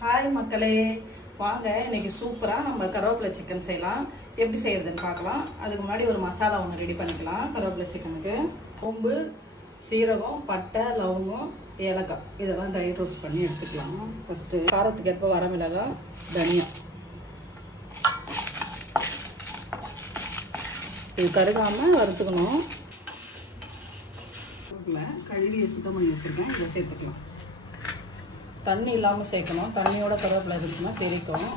Hi மக்களே, வாங்க இன்னைக்கு சூப்பரா நம்ம கருவேப்பிலை சிக்கன் செய்யலாம். எப்படி செய்யறதுன்னு பார்க்கலாம். அதுக்கு முன்னாடி ஒரு மசாலா ஒன்று ரெடி பண்ணிக்கலாம். கருவேப்பிலை சிக்கனுக்கு சோம்பு, சீரகம், பட்டை, லவங்கம், ஏலக்காய் இதெல்லாம் ட்ரை ரோஸ்ட் பண்ணி எடுத்துக்கலாம். ஃபர்ஸ்ட் காரத்துக்கு ஏற்ப வரமிளகாய், தனியா இது கருகாம வறுத்துக்கணும். கழுவி சுத்தம் பண்ணி வச்சிருக்கேன், இதை சேர்த்துக்கலாம். தண்ணி இல்லாமல் சேர்க்கணும். தண்ணியோட கருவேப்பிலை இருந்துச்சுன்னா தெரிக்கும்.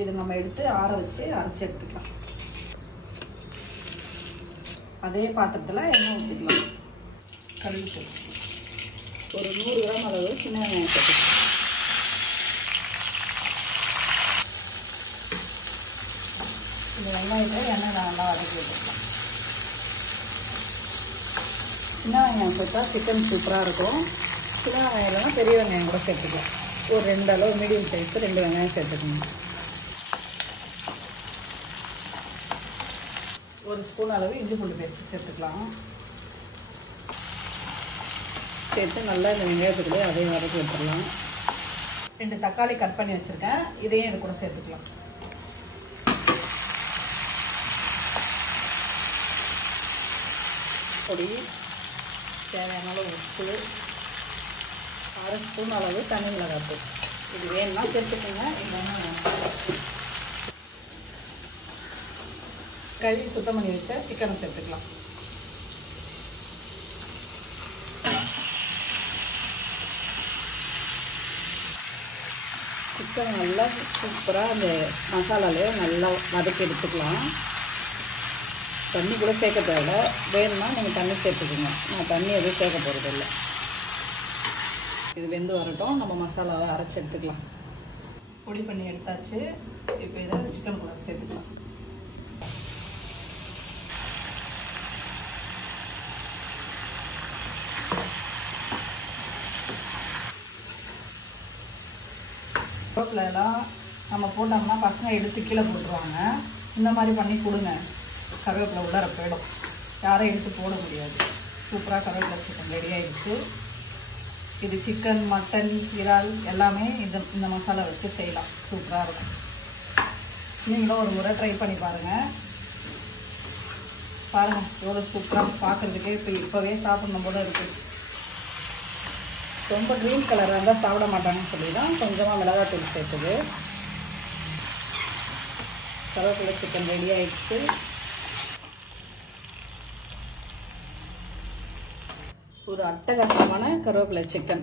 இது நம்ம எடுத்து ஆற வச்சு அரைச்சி எடுத்துக்கலாம். அதே பாத்திரத்தில் எண்ணெய் ஊற்றிக்கலாம். கழுவி வச்சுக்கலாம். ஒரு 100 கிராம் அளவு சின்ன வெங்காயம் சேர்த்துக்கலாம். இந்த வெங்காயத்தை எண்ணெய் நல்லா வதக்கி வச்சுக்கலாம். சின்ன வெங்காயம் சேர்த்தா சிக்கன் சூப்பராக இருக்கும். சின்ன வெங்காயம் இல்லைன்னா பெரிய வெங்காயம் கூட சேர்த்துக்கலாம். ஒரு 2 அளவு மீடியம் சைஸ்க்கு 2 வெங்காயம் சேர்த்துக்கணும். ஒரு ஸ்பூன் அளவு இஞ்சி பூண்டு பேஸ்ட் சேர்த்துக்கலாம். சேர்த்து நல்லா இந்த வெங்காயத்துக்குள்ளே அதையும் வதக்கி வச்சிடலாம். 2 தக்காளி கட் பண்ணி வச்சுருக்கேன், இதையும் இது கூட சேர்த்துக்கலாம். பொடி, தேவையான அளவு உப்பு, 1/2 ஸ்பூன் அளவு தனி மிளகாய்த்தூள். இது வேணும்னா சேர்த்துக்கோங்க, இல்லைன்னா கழுவி சுத்தம் பண்ணி வச்ச சிக்கனை சேர்த்துக்கலாம். சிக்கன் நல்லா சூப்பராக அந்த மசாலாலே நல்லா வதக்கி எடுத்துக்கலாம். தண்ணி கூட சேர்க்க தேவை. வேணும்னா நீங்கள் தண்ணி சேர்த்துக்கோங்க. நான் தண்ணி எதுவும் சேர்க்க போகிறது இல்லை. இது வெந்து வரட்டும். நம்ம மசாலாவை அரைச்சி எடுத்துக்கலாம். பொடி பண்ணி எடுத்தாச்சு. இப்போ இதை சிக்கன் கூட சேர்த்துக்கலாம். கருவேப்பிலாம் நம்ம போட்டோம்னா பசங்க எடுத்து கீழே போட்டுருவாங்க. இந்த மாதிரி பண்ணி கொடுங்க. கருவேப்பிலை உள்ளார போயிடும். யாரும் எடுத்து போட முடியாது. சூப்பராக கருவேப்பிலை சிக்கன் ரெடி ஆகிடுச்சு. இது சிக்கன், மட்டன், இறால் எல்லாமே இந்த மசாலா வச்சு செய்யலாம். சூப்பராக இருக்கும். நீங்களும் ஒரு முறை ட்ரை பண்ணி பாருங்கள். எவ்வளோ சூப்பராக பார்க்குறதுக்கே இப்போவே சாப்பிடணும் போல இருக்குது. ரொம்ப க்ரீன் கலராக இருந்தால் சாப்பிட மாட்டாங்கன்னு சொல்லி தான் கொஞ்சமாக மிளகாத்தூள் சேர்த்துது. கருவேப்பிலை சிக்கன் ரெடி ஆகிடுச்சு. ஒரு அட்டகாசமான கருவேப்பிலை சிக்கன்.